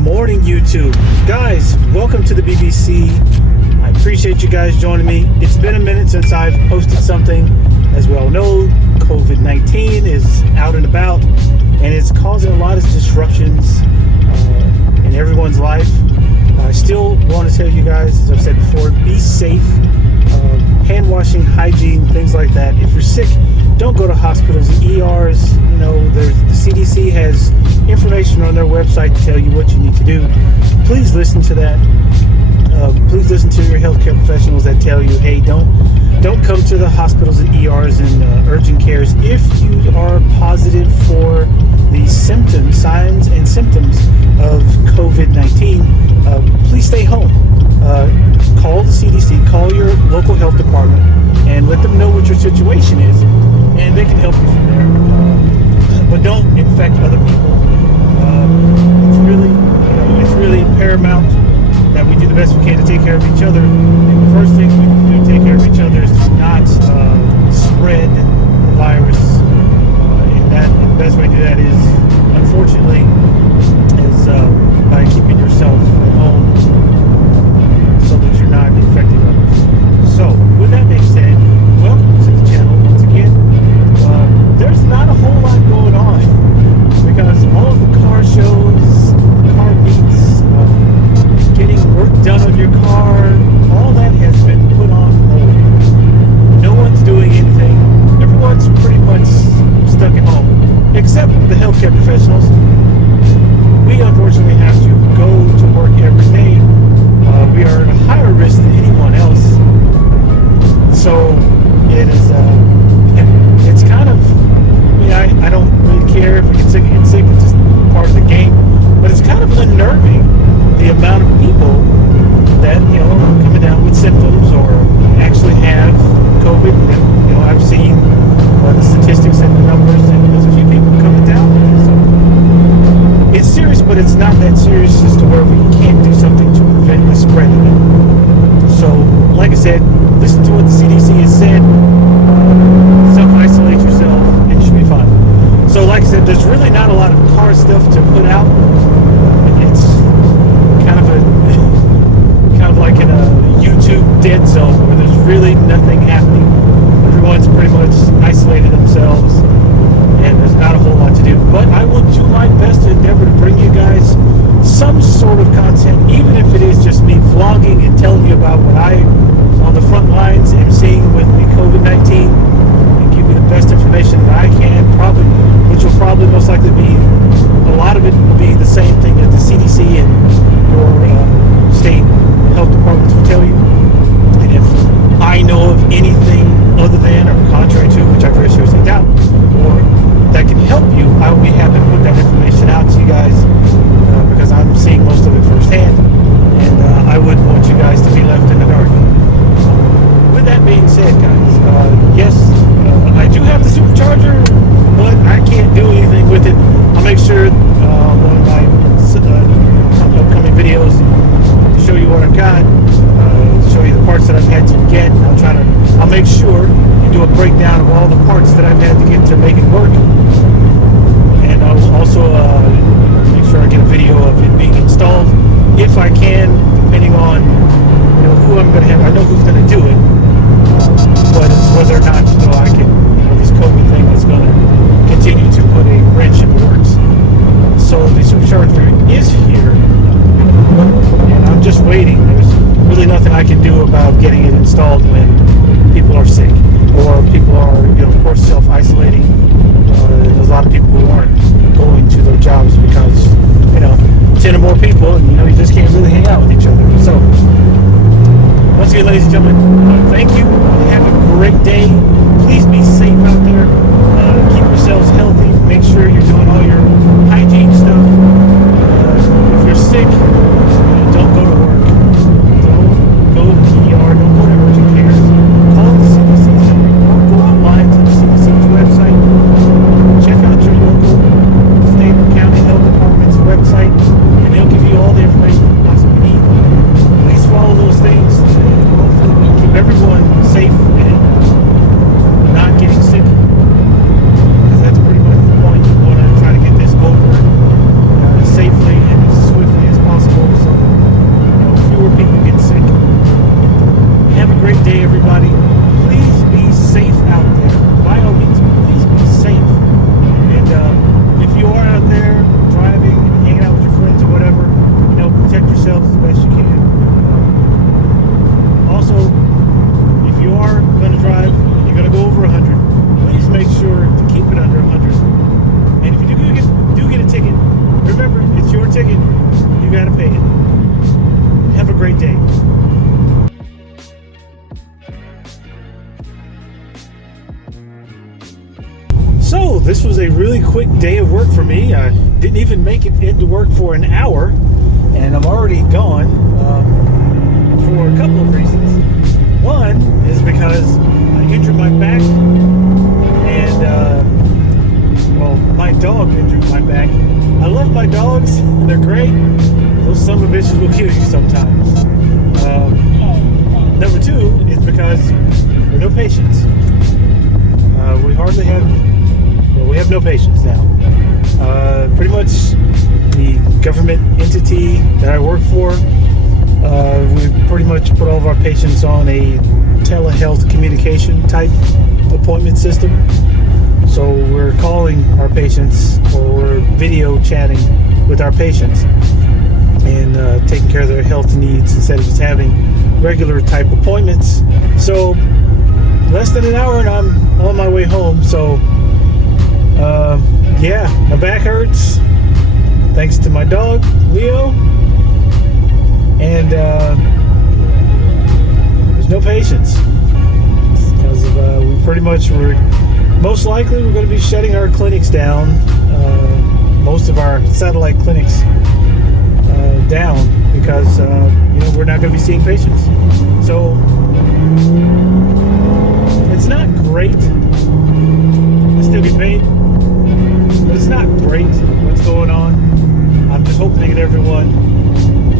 morning, YouTube. Guys, welcome to the BBC. I appreciate you guys joining me. It's been a minute since I've posted something. As we all know, COVID-19 is out and about, and it's causing a lot of disruptions in everyone's life. I still want to tell you guys, as I've said before, be safe. Hand washing, hygiene, things like that. If you're sick, don't go to hospitals and ERs. You know, the CDC has information on their website to tell you what you need to do. Please listen to that. Please listen to your healthcare professionals that tell you, hey, don't come to the hospitals and ERs and urgent cares if you are positive for the symptoms, signs and symptoms of COVID-19. Please stay home. Call the CDC, call your local health department, and let them know what your situation is, and they can help you from there. But don't infect other people. It's really paramount that we do the best we can to take care of each other. And the first thing we can do to take care of each other is to not spread the virus. And the best way to do that is, unfortunately, by keeping yourself at home so that you're not infecting others. So, with that being said, welcome to the channel once again. There's not a whole lot going on because all of the car shows, car meets, getting work done on your car, all that has been put on hold. No one's doing anything. Everyone's pretty much stuck at home, except the healthcare professionals. We unfortunately have to go to work every day. We are at a higher risk than anyone else. So it is. It's kind of. I don't really care if we get sick. It's just part of the game. But it's kind of unnerving the amount of people that are coming down with symptoms or actually have COVID. I've seen the statistics and the numbers, and there's a few people coming down with it. So it's serious, but it's not that serious as to where we can't do something to prevent the spread of it. So, like I said, listen to what the CDC has said. Self-isolate yourself, and you should be fine. So, like I said, there's really not a lot of car stuff to put out. It's kind of like in a YouTube dead zone where there's really nothing happening. Everyone's pretty much isolated themselves, and there's not a whole lot to do. But I will do my best to endeavor to bring you guys some sort of content, even if it is just me vlogging and telling you about what I, on the front lines, am seeing with the COVID-19, and give you the best information that I can, which will probably most likely be, a lot of it will be the same thing that the CDC and your state health departments will tell you. And if I know of anything other than or contrary to, which I very seriously doubt, or that can help you, I will be happy to put that information out to you guys because I'm seeing most of it firsthand, and I wouldn't want you guys to be left in the dark. With that being said, guys, yes, I do have the supercharger, but I can't do anything with it. I'll make sure one of my upcoming videos to show you what I've got, show you the parts that I've had to get. I'll make sure and do a breakdown of all the parts that I've had to get to make it work. And I'll also make sure I get a video of it being installed, if I can, depending on who I'm going to have. I know who's going to do it, but it's whether or not I can. This COVID thing is going to continue to put a wrench in the works. So the supercharger is here, and I'm just waiting. There's really nothing I can do about getting it installed when people are sick or people are, of course, self-isolating. There's a lot of people who aren't going to their jobs because 10 or more people, and you just can't really hang out with each other. So once again, ladies and gentlemen, thank you. Have a great day. Please be safe out there. Keep yourselves healthy. Make sure you're doing all your hygiene stuff. If you're sick, don't go to work. Don't go to the ER. Don't go to urgent care. Call the CDC or go online to the CDC's website. Check out your local state or county health department's website, and they'll give you all the information you possibly need. Please follow those things, and hopefully we'll keep everyone safe and this was a really quick day of work for me. I didn't even make it into work for an hour, and I'm already gone for a couple of reasons. One is because I injured my back, and well, my dog injured my back. I love my dogs, and they're great. Those son of a bitches will kill you sometimes. Number two is because there are no patience. We hardly have, well, we have no patience now. Pretty much the government entity that I work for, we pretty much put all of our patients on a telehealth communication type appointment system. So we're calling our patients, or we're video chatting with our patients and taking care of their health needs instead of just having regular type appointments. So less than an hour and I'm on my way home. So yeah, my back hurts thanks to my dog Leo, and there's no patience because of we pretty much were most likely we're going to be shutting our clinics down, most of our satellite clinics down, because you know, we're not going to be seeing patients. So it's not great. I still get paid, but it's not great what's going on. I'm just hoping that everyone,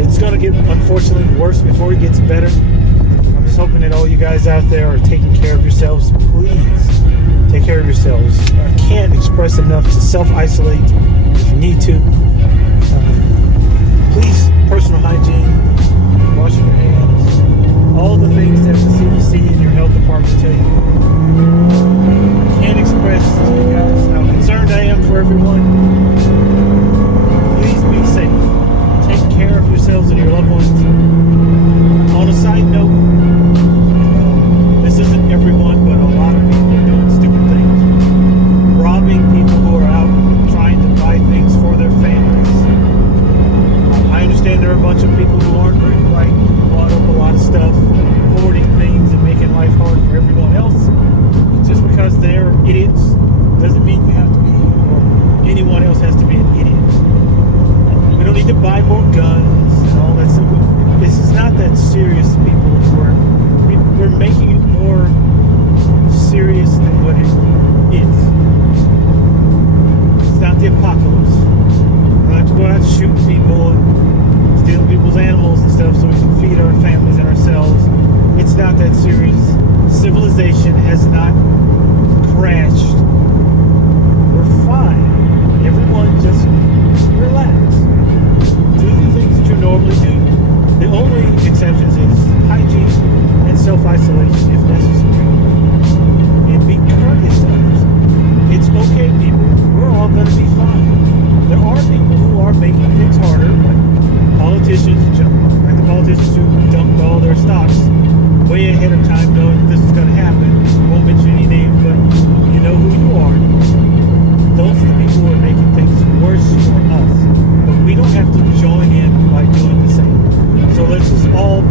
it's going to get unfortunately worse before it gets better. I'm just hoping that all you guys out there are taking care of yourselves. Please take care of yourselves. I can't express enough to self-isolate if you need to. Please, personal hygiene, washing your hands, all the things that the CDC and your health department tell you. I can't express to you guys how concerned I am for everyone. Please be safe. Take care of yourselves and your loved ones. On a side note, this isn't everyone, but a lot of people are doing stupid things. Robbing people who are out trying to buy things for their families. I understand there are a bunch of people who aren't very bright, who bought up a lot of stuff, hoarding things and making life hard for everyone else. Just because they're idiots doesn't mean you have to be, or anyone else has to be an idiot. We don't need to buy more guns and all that stuff. This is not that serious, people. We're making it more serious than what it is. It's not the apocalypse. We don't have to go out shooting people and stealing people's animals and stuff so we can feed our families and ourselves. It's not that serious. Civilization has not crashed. We're fine. Everyone just relax. Do the things that you normally do. The only exceptions is hygiene and self-isolation if necessary. And be courteous to others. It's okay, people. We're all going to be fine. There are people who are making things harder, like politicians, like the politicians who dumped all their stocks way ahead of time knowing this is going to happen. Won't mention any names, but you know who you are. Those are the people who are making things worse for us. But we don't have to join in by doing the same. So let's just all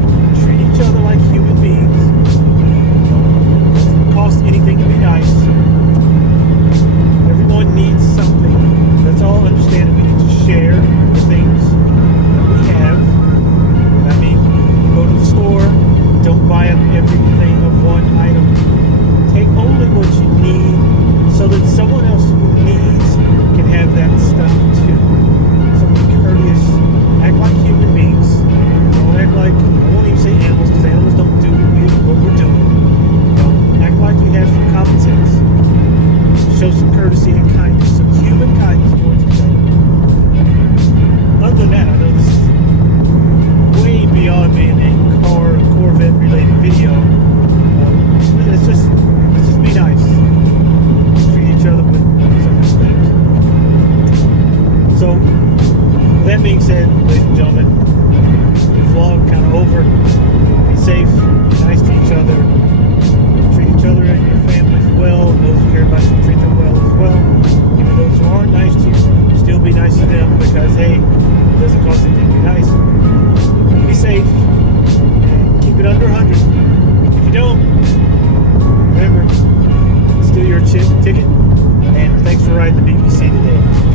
treat each other like human beings. It doesn't cost anything to be nice. Everyone needs something. Let's all understand that we need to share the things that we have. I mean, you go to the store, don't buy up everything of one item. Take only what you need so that someone else who needs can have that stuff too. So be courteous, act like human beings. Don't act like, I won't even say animals because animals don't do what we're doing. Act like you have some common sense. Show some courtesy and kindness, some human kindness towards each other. Other than that, I know this is way beyond being a Corvette related video. Let's just be nice. Treat each other with some respect. So, with that being said, ladies and gentlemen, the vlog kind of over. Be safe, be nice to each other, treat each other and your families well. Those who care about you, treat them well as well. Even those who aren't nice to you, still be nice to them, because hey, it doesn't cost anything to be nice. Be safe and keep it under 100. If you don't, remember, steal your ticket. And thanks for riding the BBC today.